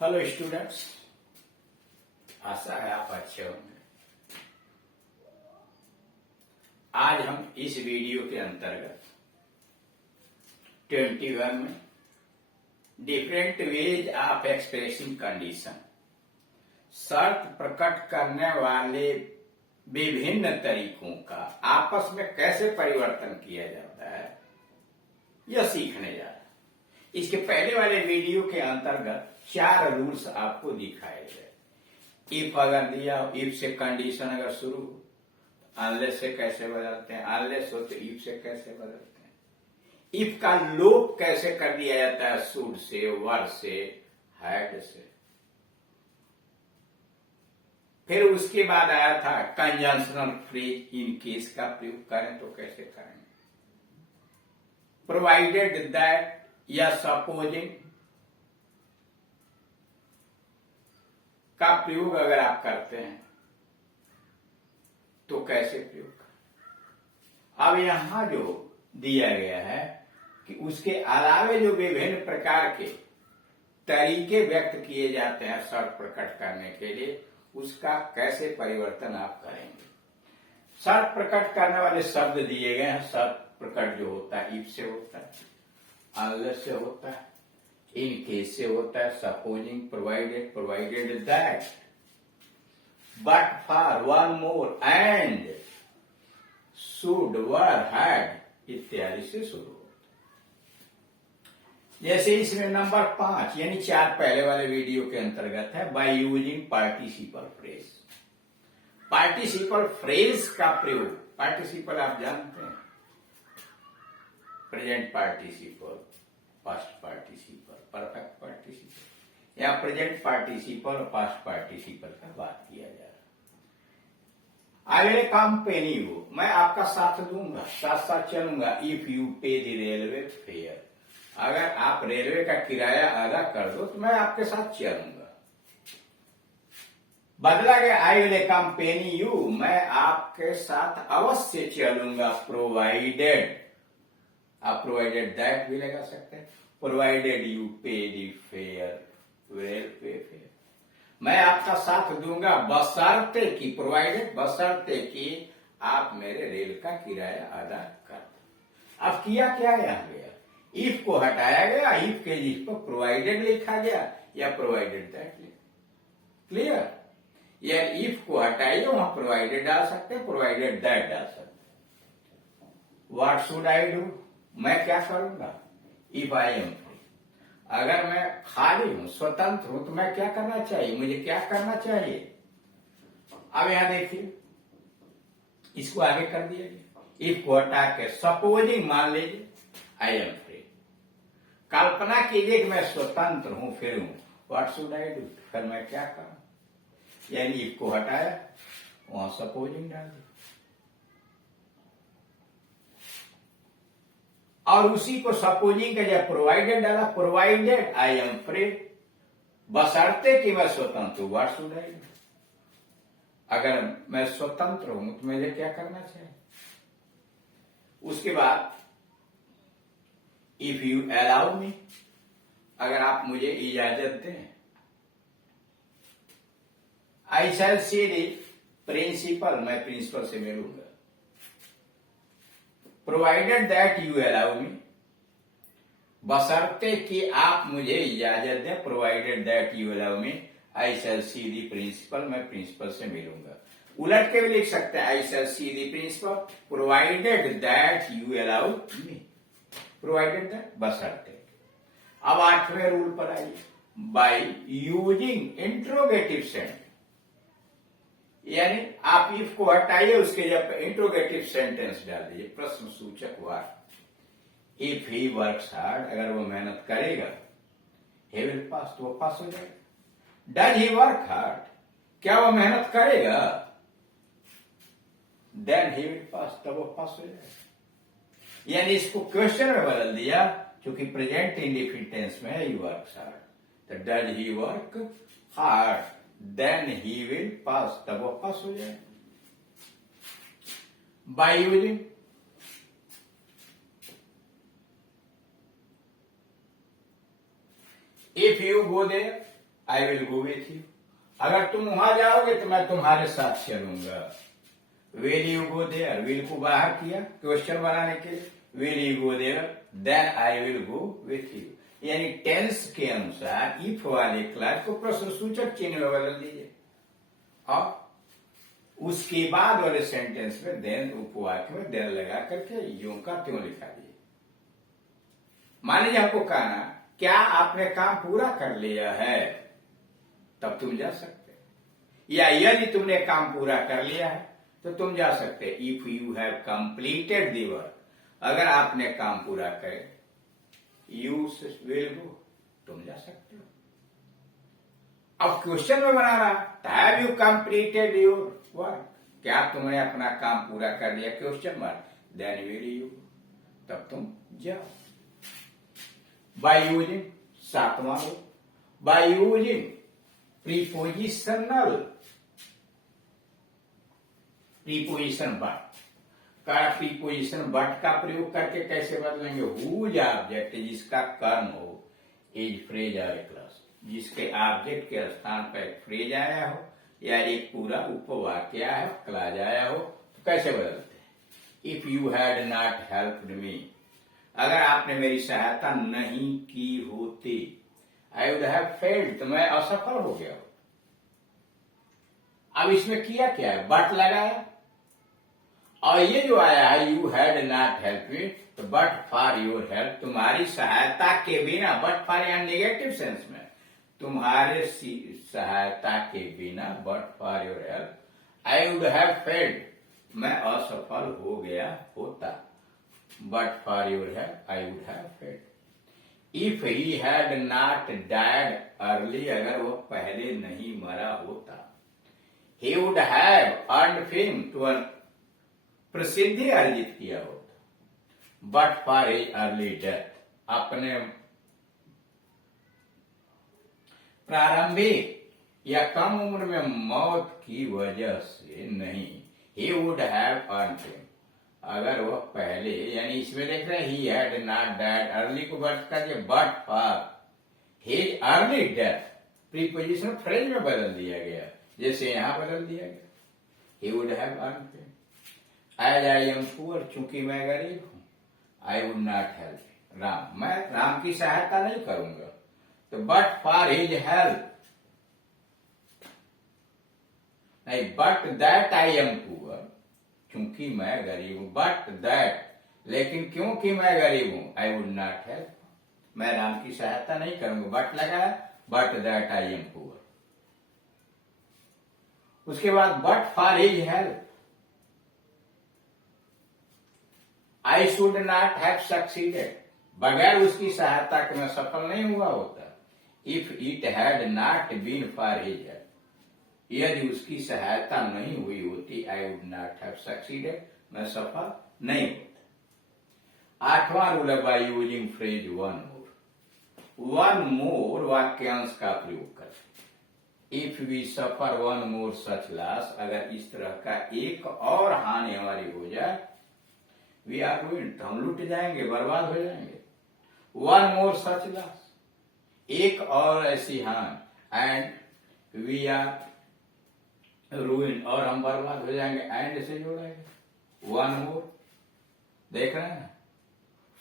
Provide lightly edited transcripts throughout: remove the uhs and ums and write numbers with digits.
Hello students, आशा है आप अच्छे होंगे। आज हम इस वीडियो के अंतर्गत 21 में different ways of expressing condition, शर्त प्रकट करने वाले विभिन्न तरीकों का आपस में कैसे परिवर्तन किया जाता है, यह सीखने जा रहा है। इसके पहले वाले वीडियो के अंतर्गत 4 रूल्स आपको दिखाए गए। इफ अगर दिया, इफ से कंडीशन अगर शुरू, अनलेस से कैसे बदलते हैं, अनलेस हो तो इफ से कैसे बदलते हैं, इफ का लोप कैसे कर दिया जाता है, शुड से, वर से, हैड से। फिर उसके बाद आया था कंजंक्शनल फ्रेज, इन केस का प्रयोग करें तो कैसे करेंगे, प्रोवाइडेड दैट या सपोजिंग का प्रयोग अगर आप करते हैं तो कैसे प्रयोग करें। अब यहां जो दिया गया है कि उसके अलावे जो विभिन्न प्रकार के तरीके व्यक्त किए जाते हैं शर्त प्रकट करने के लिए, उसका कैसे परिवर्तन आप करेंगे। शर्त प्रकट करने वाले शब्द दिए गए हैं। शर्त प्रकट जो होता है इफ से होता है, अनलेस से होता है, इन केस से होता है, supposing, provided, provided that, but for, one more, and, should, were, had इत्यादि से शुरू होता है। जैसे इसमें नंबर 5 यानी 4 पहले वाले वीडियो के अंतर्गत है, by using participle phrase. Participle phrase का प्रयोग, पार्टिसिपल आप जानते हैं, present participle, past participle, perfect participle, या प्रेजेंट पार्टिसिपल और पास्ट पार्टिसिपल का बात किया जा रहा है। आई विल कंपनी यू, मैं आपका साथ दूंगा, साथ साथ चलूंगा, इफ यू पे द रेलवे फेयर, अगर आप रेलवे का किराया अदा कर दो तो मैं आपके साथ चलूंगा। बदला गया आई विल कंपनी यू, मैं आपके साथ अवश्य चलूंगा, प्रोवाइडेड, आप प्रोवाइडेड दैट भी लगा सकते हैं, प्रोवाइडेड यू पे दी फेयर, वेल पे फेयर, मैं आपका साथ दूंगा बशर्ते कि, प्रोवाइडेड बशर्ते कि आप मेरे रेल का किराया अदा कर दो। अब किया क्या यहां गया, इफ को हटाया गया, इफ के जिस पर प्रोवाइडेड लिखा गया या प्रोवाइडेड दैट लिखा। क्लियर, या इफ को हटाइए, वहां प्रोवाइडेड डाल सकते हैं, प्रोवाइडेड दैट डाल सकते हैं। व्हाट शुड आई डू, मैं क्या करूंगा, इफ आई एम फ्री, अगर मैं खाली हूं, स्वतंत्र हूं, तो मैं क्या करना चाहिए, मुझे क्या करना चाहिए। अब यहां देखिए, इसको आगे कर दिया गया, इफ को हटा के सपोजिंग मान लीजिए आई एम फ्री, कल्पना कीजिए कि मैं स्वतंत्र हूं, फिर हूं, व्हाट शुड आई डू, फिर मैं क्या करूं, यानी इफ को हटाया, वहां सपोजिंग डाल दिया, और उसी को सपोजिंग का जब प्रोवाइडेड डाला, प्रोवाइडेड आई एम फ्री, बशर्ते कि मैं स्वतंत्र हूं, व्हाट शुड आई डू, अगर मैं स्वतंत्र हूं तो मुझे क्या करना चाहिए। उसके बाद इफ यू अलाउ मी, अगर आप मुझे इजाजत दें, आई शैल सी दी प्रिंसिपल, मैं प्रिंसिपल से मिलूंगा, provided that you allow me, बशर्ते कि आप मुझे इजाजत दें, provided that you allow me, I shall see the principal, मैं प्रिंसिपल से मिलूंगा। उलट के भी लिख सकते हैं, I shall see the principal provided that you allow me, provided that बशर्ते। अब 8वें रूल पर आइए, बाय यूजिंग इंट्रोगेटिव सेंटेंस, यानी आप इफ को हटाइए, उसके जब इंट्रोगेटिव सेंटेंस डाल दीजिए, प्रश्न सूचक वाक्य। इफ ही वर्क्स हार्ड, अगर वो मेहनत करेगा, ही विल पास, तो वो पास हो जाएगा। डज ही वर्क हार्ड, क्या वो मेहनत करेगा, देन ही विल पास, तब वो पास हो जाएगा। यानी इसको क्वेश्चन में बदल दिया, क्योंकि प्रेजेंट इंडेफिनिट टेंस में है, ही वर्क्स हार्ड, तो does he work hard, then he will pass, तब वो पास हो जाए। By using, if you go there, I will go with you. अगर तुम वहां जाओगे तो मैं तुम्हारे साथ चलूंगा। Will you go there, will को बाहर किया क्वेश्चन बनाने के लिए, will you go there, then I will go with you. यानी टेंस के अनुसार इफ वाले क्लास को प्रश्न सूचक चिन्ह में बदल दीजिए और उसके बाद वाले सेंटेंस में देन उपवाक्य में देन लगा करके यूं का त्यों लिखा दिए। मान लीजिए आपको कहना क्या आपने काम पूरा कर लिया है, तब तुम जा सकते, या यदि तुमने काम पूरा कर लिया है तो तुम जा सकते। If you have completed the work, अगर आपने काम पूरा करे, यू विल गो, तुम जा सकते हो। अब क्वेश्चन में बना रहा, have you completed your work, क्या तुमने अपना काम पूरा कर लिया, question mark, then will you, तब तुम जाओ। बाय यूजिंग, सातवां row, by using prepositional, preposition but का, प्रीपोजिशन बट का प्रयोग करके कैसे बदलेंगे। हुज ऑब्जेक्ट, जिसका कर्म हो, इज फ्रेज और क्लास, जिसके ऑब्जेक्ट के स्थान पर एक फ्रेज आया हो या एक पूरा उपवाक्य आया हो, क्लाज आया हो, तो कैसे बदलते हैं। If you had not helped me, अगर आपने मेरी सहायता नहीं की होती, आई वुड हैव फेल्ड, तो मैं असफल हो गया। अब इसमें किया क्या है, बट लगाया, और ये जो आया है you had not help me, तो बट फॉर योर हेल्प, तुम्हारी सहायता के बिना, बट फॉर या नेगेटिव सेंस में, तुम्हारे सहायता के बिना, but for your help, I would have failed, मैं असफल हो गया होता। But for your help I would have failed. If he had not died early, अगर वो पहले नहीं मरा होता, he would have earned fame, to प्रसिद्धि अर्जित किया होता। But for his early death, अपने प्रारंभिक या कम उम्र में मौत की वजह से नहीं, he would have earned fame, अगर वह पहले, यानी इसमें देख रहे हैं he had not died early को बट कर दिया, but for his early death, preposition phrase में बदल दिया गया, जैसे यहां बदल दिया गया, he would have earned fame। As I am poor, चूंकि मैं गरीब हूं, I would not help Ram, मैं राम की सहायता नहीं करूंगा, तो बट फॉर हिज हेल्प, नहीं, but that I am poor, क्योंकि मैं गरीब हूं, बट दैट, लेकिन क्योंकि मैं गरीब हूं, आई वुड नॉट हेल्प, मैं राम की सहायता नहीं करूंगा, बट लगा, but that I am poor. उसके बाद but for his help, I should not have succeeded, बगैर उसकी सहायता के मैं सफल नहीं हुआ होता। If it had not been for his help, यदि उसकी सहायता नहीं हुई होती, I would not have succeeded, मैं सफल नहीं होता। आठवां रूल है by using phrase one more, one more वाक्यांश का प्रयोग करते। If we suffer one more such loss, अगर इस तरह का एक और हानि हमारी हो जाए, वी आर रूइंड, तो हम लुट जाएंगे, बर्बाद हो जाएंगे। वन मोर सच लॉस, एक और ऐसी हानि, एंड वी आर रूइंड, और हम बर्बाद हो जाएंगे, एंड से जोड़ा है, वन मोर, देख रहे हैं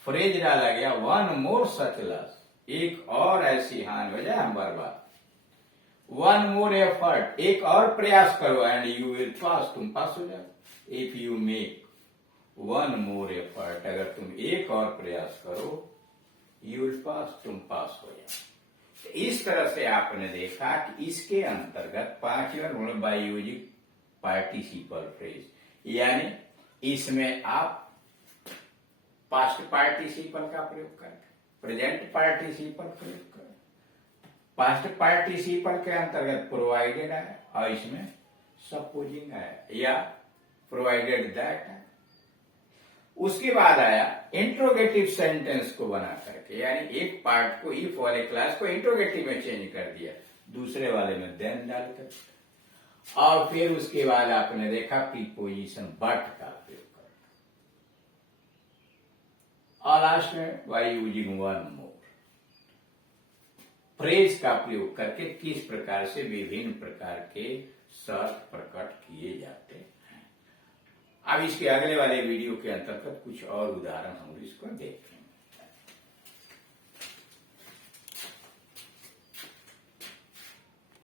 फ्रेज डाला गया, वन मोर सच लॉस, एक और ऐसी हानि हो जाए हम बर्बाद। वन मोर एफर्ट, एक और प्रयास करो, एंड यू विल पास, तुम पास हो जाओ। If you make one more effort, अगर तुम एक और प्रयास करो, यू विल पास, तुम पास हो जाओ। तो इस तरह से आपने देखा कि इसके अंतर्गत पांचवें rule by using participle phrase, यानी इसमें आप पास्ट पार्टिसिपल का प्रयोग करें, प्रेजेंट पार्टिसिपल प्रयोग करें। पास्ट पार्टिसिपल के अंतर्गत प्रोवाइडेड है, और इसमें सपोजिंग है या प्रोवाइडेड दैट है। उसके बाद आया इंट्रोगेटिव सेंटेंस को बना करके, यानी एक पार्ट को, इफ वाले क्लास को इंट्रोगेटिव में चेंज कर दिया, दूसरे वाले में देन डालकर, और फिर उसके बाद आपने देखा प्रीपोजिशन बट का प्रयोग कर, और लास्ट में by using one more, phrase का प्रयोग करके किस प्रकार से विभिन्न प्रकार के शर्त प्रकट किए जाते हैं। अब इसके अगले वाले वीडियो के अंतर्गत कुछ और उदाहरण हम इसको देखें।